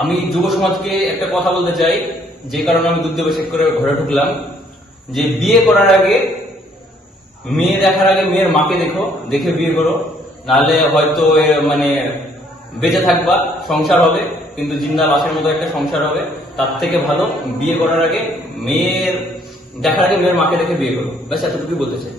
আমি যুব সমাজকে একটা কথা বলতে চাই, যে কারণে আমি দুধ চেক করে ঘরে ঢুকলাম, যে বিয়ে করার আগে, মেয়ে দেখার আগে মেয়ের মাকে দেখো, দেখে বিয়ে করো। নাহলে হয়তো মানে বেঁচে থাকবা, সংসার হবে, কিন্তু জিন্দা লাশের মতো একটা সংসার হবে। তার থেকে ভালো, বিয়ে করার আগে মেয়ের, দেখার আগে মেয়ের মাকে দেখে বিয়ে করো। ব্যাস, এতটুকুই বলতে চাই।